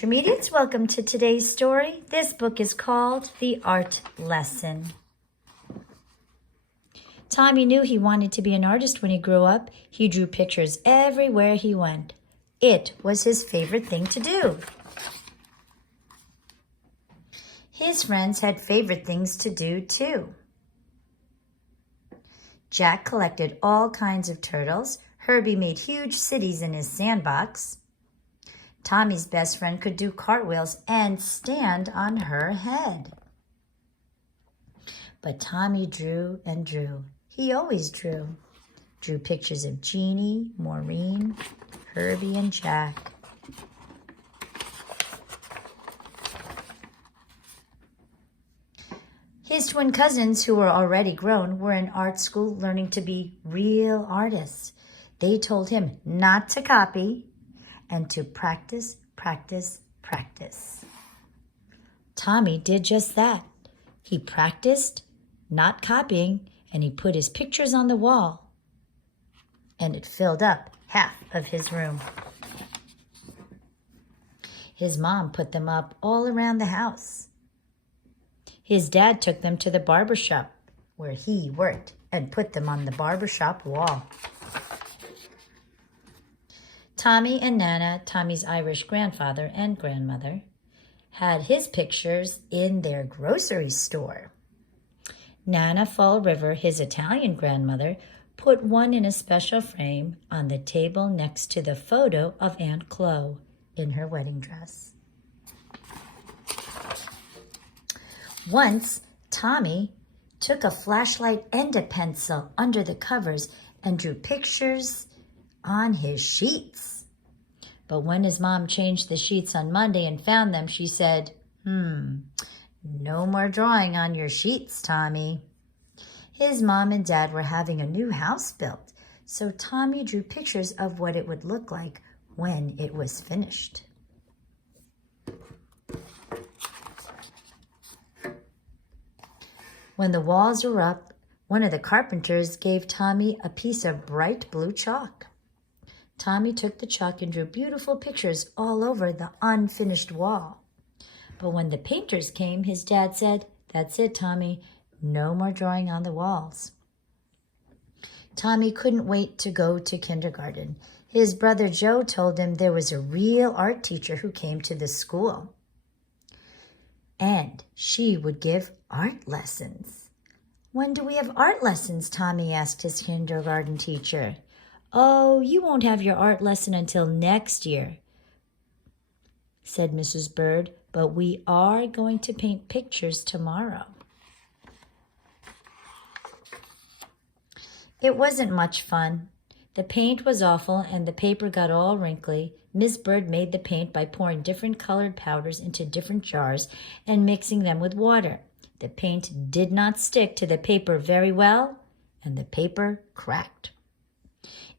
Intermediates, welcome to today's story. This book is called The Art Lesson. Tommy knew he wanted to be an artist when he grew up. He drew pictures everywhere he went. It was his favorite thing to do. His friends had favorite things to do too. Jack collected all kinds of turtles. Herbie made huge cities in his sandbox. Tommy's best friend could do cartwheels and stand on her head. But Tommy drew and drew. He always drew. Drew pictures of Jeannie, Maureen, Herbie, and Jack. His twin cousins, who were already grown, were in art school learning to be real artists. They told him not to copy and to practice, practice, practice. Tommy did just that. He practiced, not copying, and he put his pictures on the wall. And it filled up half of his room. His mom put them up all around the house. His dad took them to the barber shop where he worked and put them on the barber shop wall. Tommy and Nana, Tommy's Irish grandfather and grandmother, had his pictures in their grocery store. Nana Fall River, his Italian grandmother, put one in a special frame on the table next to the photo of Aunt Chloe in her wedding dress. Once, Tommy took a flashlight and a pencil under the covers and drew pictures on his sheets. But when his mom changed the sheets on Monday and found them, she said, no more drawing on your sheets, Tommy. His mom and dad were having a new house built, so Tommy drew pictures of what it would look like when it was finished. When the walls were up, one of the carpenters gave Tommy a piece of bright blue chalk. Tommy took the chalk and drew beautiful pictures all over the unfinished wall. But when the painters came, his dad said, "That's it, Tommy. No more drawing on the walls." Tommy couldn't wait to go to kindergarten. His brother Joe told him there was a real art teacher who came to the school. And she would give art lessons. "When do we have art lessons?" Tommy asked his kindergarten teacher. "Oh, you won't have your art lesson until next year," said Mrs. Bird, "but we are going to paint pictures tomorrow." It wasn't much fun. The paint was awful and the paper got all wrinkly. Miss Bird made the paint by pouring different colored powders into different jars and mixing them with water. The paint did not stick to the paper very well, and the paper cracked.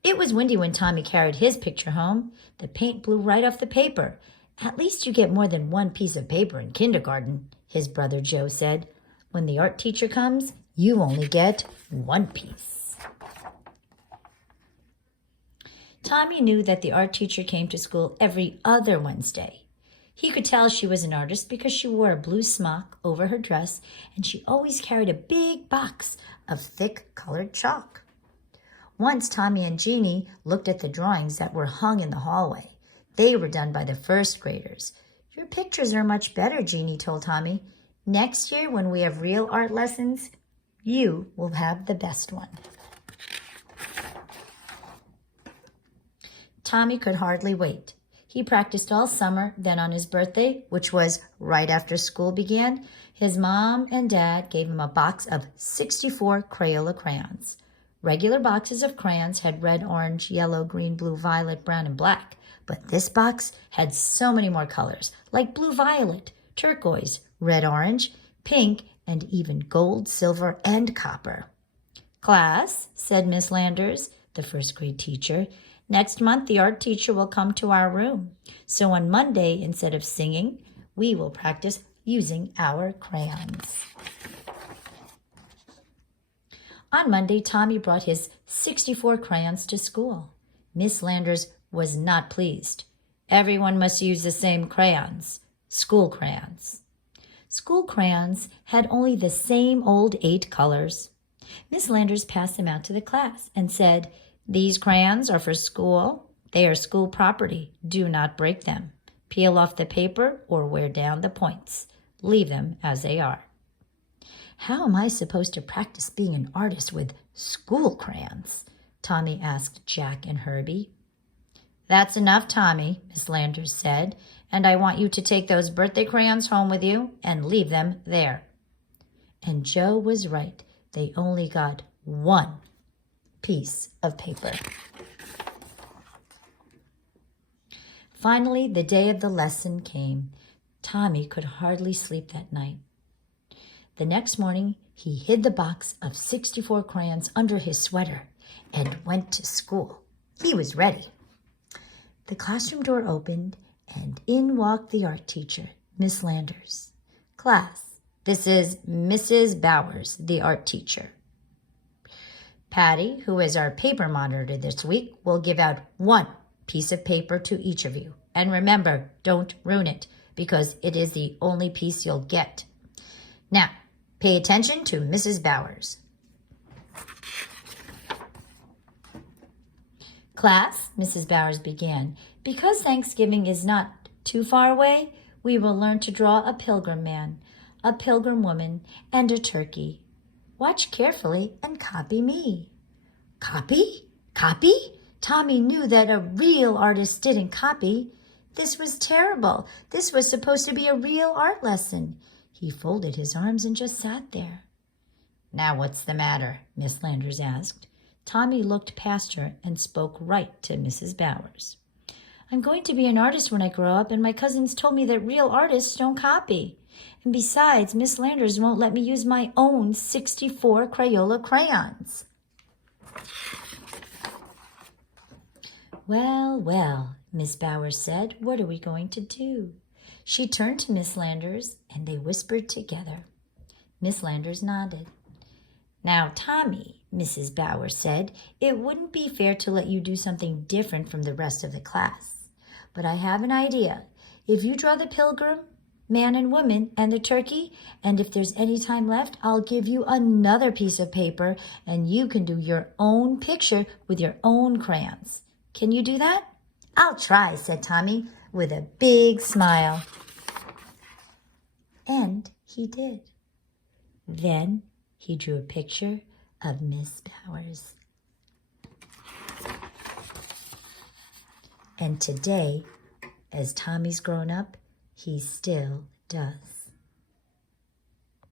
It was windy when Tommy carried his picture home. The paint blew right off the paper. "At least you get more than one piece of paper in kindergarten," his brother Joe said. "When the art teacher comes, you only get one piece." Tommy knew that the art teacher came to school every other Wednesday. He could tell she was an artist because she wore a blue smock over her dress and she always carried a big box of thick colored chalk. Once Tommy and Jeannie looked at the drawings that were hung in the hallway. They were done by the first graders. "Your pictures are much better," Jeannie told Tommy. "Next year when we have real art lessons, you will have the best one." Tommy could hardly wait. He practiced all summer. Then on his birthday, which was right after school began, his mom and dad gave him a box of 64 Crayola crayons. Regular boxes of crayons had red, orange, yellow, green, blue, violet, brown, and black. But this box had so many more colors, like blue violet, turquoise, red orange, pink, and even gold, silver, and copper. "Class," said Miss Landers, the first grade teacher, "next month the art teacher will come to our room. So on Monday, instead of singing, we will practice using our crayons." On Monday, Tommy brought his 64 crayons to school. Miss Landers was not pleased. Everyone must use the same crayons, school crayons. School crayons had only the same old 8 colors. Miss Landers passed them out to the class and said, "These crayons are for school. They are school property. Do not break them. Peel off the paper or wear down the points. Leave them as they are." "How am I supposed to practice being an artist with school crayons?" Tommy asked Jack and Herbie. "That's enough, Tommy," Miss Landers said, "and I want you to take those birthday crayons home with you and leave them there." And Joe was right. They only got 1 piece of paper. Finally, the day of the lesson came. Tommy could hardly sleep that night. The next morning, he hid the box of 64 crayons under his sweater and went to school. He was ready. The classroom door opened, and in walked the art teacher, Miss Landers. "Class, this is Mrs. Bowers, the art teacher. Patty, who is our paper monitor this week, will give out 1 piece of paper to each of you. And remember, don't ruin it, because it is the only piece you'll get. Now, pay attention to Mrs. Bowers." "Class," Mrs. Bowers began, "because Thanksgiving is not too far away, we will learn to draw a pilgrim man, a pilgrim woman, and a turkey. Watch carefully and copy me." Copy? Copy? Tommy knew that a real artist didn't copy. This was terrible. This was supposed to be a real art lesson. He folded his arms and just sat there. "Now what's the matter?" Miss Landers asked. Tommy looked past her and spoke right to Mrs. Bowers. "I'm going to be an artist when I grow up, and my cousins told me that real artists don't copy. And besides, Miss Landers won't let me use my own 64 Crayola crayons." "Well, well," Miss Bowers said, "what are we going to do?" She turned to Miss Landers, and they whispered together. Miss Landers nodded. "Now, Tommy," Mrs. Bowers said, "it wouldn't be fair to let you do something different from the rest of the class. But I have an idea. If you draw the pilgrim, man and woman, and the turkey, and if there's any time left, I'll give you another piece of paper, and you can do your own picture with your own crayons. Can you do that?" "I'll try," said Tommy, with a big smile. And he did. Then he drew a picture of Miss Bowers. And today, as Tommy's grown up, he still does.